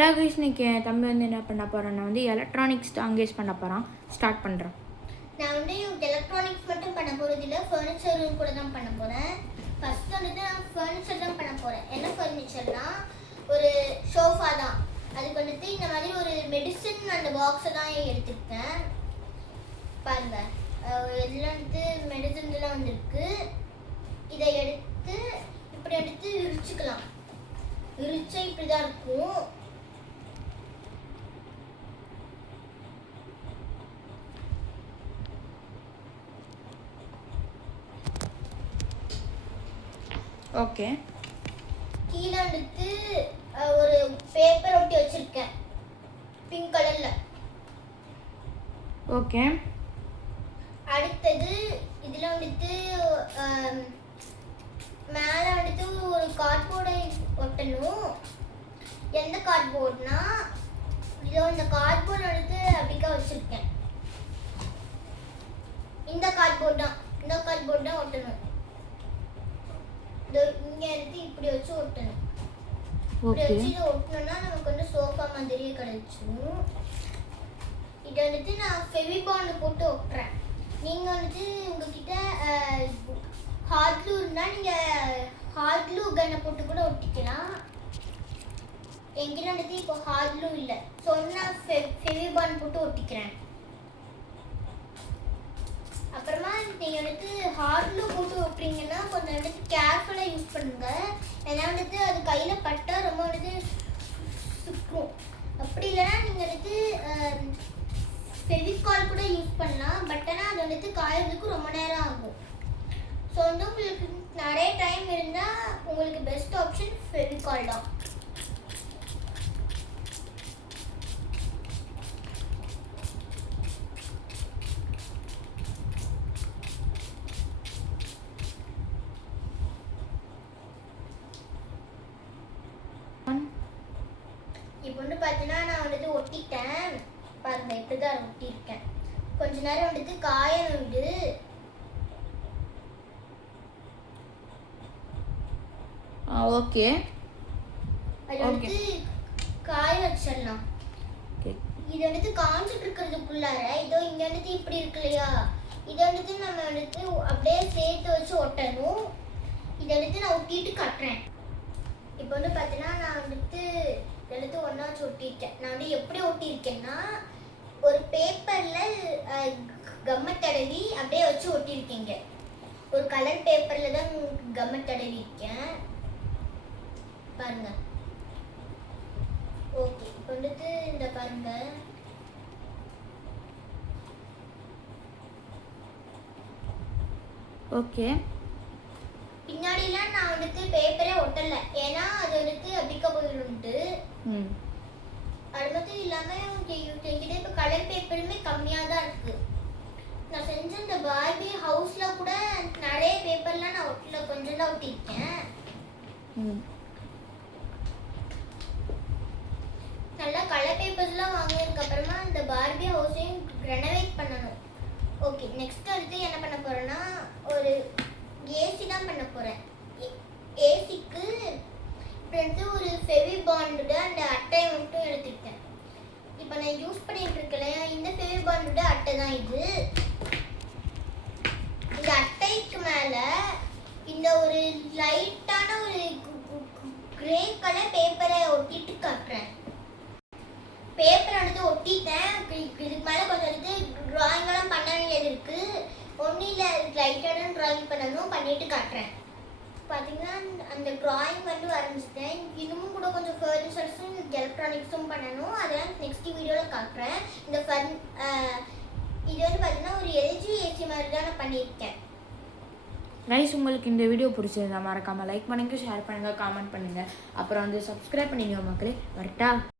Hello guys, இன்னைக்கு என் தம்பி வந்து என்ன பண்ண போகிறான்னா வந்து எலக்ட்ரானிக்ஸ் தான் எங்கேஜ் பண்ண போகிறான். ஸ்டார்ட் பண்ணுறேன். நான் வந்து எலக்ட்ரானிக்ஸ் மட்டும் பண்ண போகிறது இல்லை, ஃபர்னிச்சரும் கூட தான் பண்ண போகிறேன். ஃபஸ்ட்டு வந்துட்டு நான் ஃபர்னிச்சர் தான் பண்ண போகிறேன். என்ன ஃபர்னிச்சர்னா ஒரு ஷோஃபா தான். அதுக்கு வந்துட்டு இந்த மாதிரி ஒரு மெடிசன் அந்த பாக்ஸை தான் எடுத்துக்கிட்டேன். பாருங்கள், இதில் வந்துட்டு மெடிசன்லாம் வந்துருக்கு. இதை எடுத்து இப்படி எடுத்து விரிச்சுக்கலாம். விரிச்சா இப்படி தான் இருக்கும். ஓகே, கீழே வந்துட்டு ஒரு பேப்பர் ஒட்டி வச்சிருக்கேன் பிங்க் கலர்ல. ஓகே, அடுத்தது இதுல வந்துட்டு மேல வந்துட்டு ஒரு கார்ட்போர்டை ஒட்டணும். எந்த கார்ட்போர்ட்னா இதோ இந்த கார்ட்போர்ட் வந்துட்டு அப்படிக்கா வச்சிருக்கேன். இந்த கார்ட்போர்ட் தான் ஒட்டணும். இங்க எடுத்து இப்படி வச்சு ஒட்டணும். இப்படி வச்சு இதை ஒட்டணும்னா நமக்கு வந்து சோஃபா மாதிரியே கிடைச்சிடும். இதை வந்துட்டு நான் ஃபெவிபாண்ட் போட்டு ஒட்டுறேன். நீங்க வந்துட்டு உங்ககிட்ட ஹாட் க்ளூ இருந்தா நீங்க ஹாட் க்ளூ கன்னை போட்டு கூட ஒட்டிக்கலாம். என்கிட்ட வந்துட்டு இப்போ ஹாட் க்ளூ இல்லை, ஸோ நான் ஃபெவிபாண்ட் போட்டு ஒட்டிக்கிறேன். அப்புறமா நீங்கள் வந்துட்டு ஹாட் க்ளூ போட்டு ஒட்டுறீங்கன்னா கொஞ்சம் வந்துட்டு கேர்ஃபுல்லாக யூஸ் பண்ணுங்க. ஏன்னா வந்துட்டு அது கையில் பட்டா ரொம்ப வந்துட்டு சுற்றும். அப்படி இல்லைன்னா நீங்கள் வந்துட்டு ஃபெவிகால் கூட யூஸ் பண்ணலாம். பட் ஆனால் அது வந்துட்டு காயறதுக்கு ரொம்ப நேரம் ஆகும். ஸோ வந்து உங்களுக்கு நிறைய டைம் இருந்தால் உங்களுக்கு பெஸ்ட் ஆப்ஷன் ஃபெவிகால் தான். இப்போ வந்து பார்த்தீங்கன்னா நான் வந்துட்டு ஒட்டிட்டேன். பாருங்க, எப்படி தான் ஒட்டியிருக்கேன். கொஞ்ச நேரம் வந்துட்டு காய விடு. ஓகே, அது வந்துட்டு காய வச்சிடலாம். இது வந்துட்டு காஞ்சிட்டு இருக்கிறதுக்குள்ளார இதோ இங்க வந்துட்டு இப்படி இருக்கு இல்லையா, இதை வந்துட்டு நம்ம வந்துட்டு அப்படியே சேர்த்து வச்சு ஒட்டணும். இதை வந்துட்டு நான் ஒட்டிட்டு கட்டுறேன். இப்போ வந்து பார்த்தீங்கன்னா நான் வந்துட்டு எடுத்து ஒன்றா வச்சு ஒட்டிட்டேன். நான் வந்து எப்படி ஒட்டியிருக்கேன்னா ஒரு பேப்பரில் கம்மை தடவி அப்படியே வச்சு ஒட்டியிருக்கேங்க. ஒரு கலர் பேப்பரில் தான் கம்மை தடவிருக்கேன். பாருங்க. ஓகே, இப்போ வந்துட்டு இந்த பாருங்க, ஓகே. பின்னாடிலாம் நான் வந்துட்டு பேப்பரே ஒட்டல, ஏன்னா அது வந்துட்டு அப்படிக்க போயிடும்ட்டு. அது மட்டும் இல்லாமல் என்கிட்ட இப்போ கலர் பேப்பருமே கம்மியாக தான் இருக்கு. நான் செஞ்ச இந்த பார்பி ஹவுஸில் கூட நிறைய பேப்பர்லாம் நான் ஒட்டல, கொஞ்சம் தான் ஒட்டியிருக்கேன். நல்லா கலர் பேப்பர்ஸ்லாம் வாங்கினதுக்கு அப்புறமா இந்த பார்பி ஹவுஸையும் ரெனோவேட் பண்ணணும். ஓகே, நெக்ஸ்ட் அடுத்து என்ன பண்ண போறேன்னா ஒரு ஏசி தான் பண்ண போகிறேன். ஏசிக்கு இப்போ ஒரு ஃபெவிபாண்டோட அந்த அட்டையை மட்டும் எடுத்துக்கிட்டேன். இப்போ நான் யூஸ் பண்ணிட்டு இருக்கேன் இந்த ஃபெவிபாண்டோட அட்டை தான் இது. இந்த அட்டைக்கு மேலே இந்த ஒரு லைட்டான ஒரு கிரே கலர் பேப்பரை ஒட்டிட்டு காட்டுறேன். பேப்பரை வந்து ஒட்டிட்டேன். இதுக்கு மேலே கொஞ்சம் வந்து ட்ராயிங்கெல்லாம் பண்ண வேண்டியது இருக்குது. ஒன்றில் லைட்டான ட்ராயிங் பண்ணணும், பண்ணிட்டு காட்டுறேன். பார்த்தீங்கன்னா அந்த ட்ராயிங் வந்து வரைஞ்சிட்டேன். இன்னமும் கூட கொஞ்சம் ஃபர்னிச்சர்ஸும் எலக்ட்ரானிக்ஸும் பண்ணணும். அதெல்லாம் நெக்ஸ்ட் வீடியோவில் காட்டுறேன். இது வந்து பார்த்தீங்கன்னா ஒரு எல்ஜி ஏசி மாதிரி தான் நான் பண்ணியிருக்கேன். கைஸ், உங்களுக்கு இந்த வீடியோ பிடிச்சிருந்தா மறக்காமல் லைக் பண்ணுங்கள், ஷேர் பண்ணுங்கள், காமெண்ட் பண்ணுங்கள். அப்புறம் வந்து சப்ஸ்கிரைப் பண்ணிடுங்க மக்களே. வரட்டா?